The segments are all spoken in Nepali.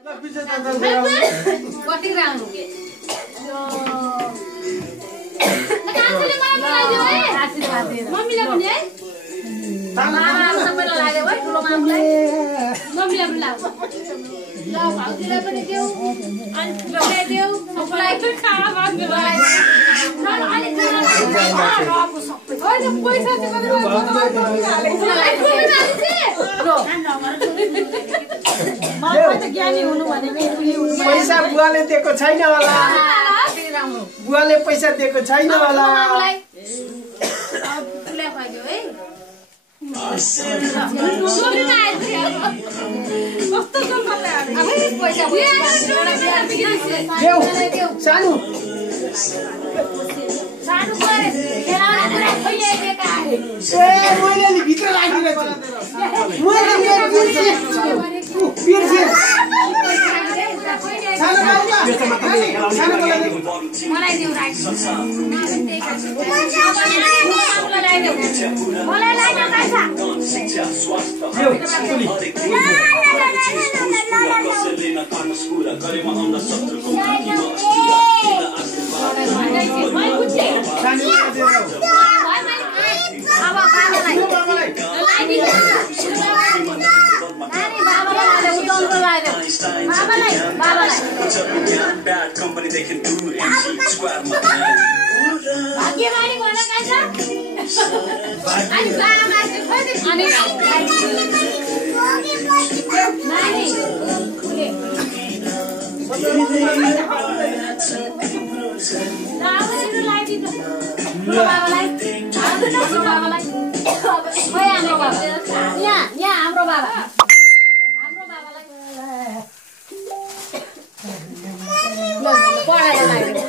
कति राम्रो के मम्मीलाई पनि है सबैलाई लाग्यो है ठुलो मामुलाई मम्मीलाई पनि लाग्यो ल भाउजूलाई पनि देऊ अनि ठुलोलाई देऊ सबैलाई खाना माग्नुलाई पैसा पैसा बुवाले दिएको छैन होला बुवाले पैसा दिएको छैन होला सानो मैले नि भित्र राखिरहेको bad company they can do it and she squad my भाग्यमानी गर्न कान्छ अनि सारा मान्छे खोइ अनि नानी कुले लाउनु लागि त बाबालाई बाबालाई खोइ हाम्रो बाबा यहाँ हाम्रो बाबा बाबालाई पढाएर लाग्यो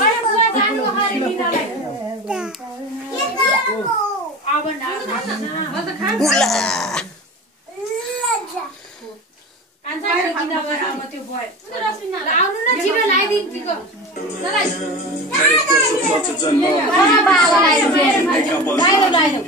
अरे बुवा जानु हरे दिनलाई अब न म त खान्छु कान्छ किन गएर अब त्यो भयो आउनु न छिटो लाइदिन तिको चलाई बाबालाई बाहिर बाहिर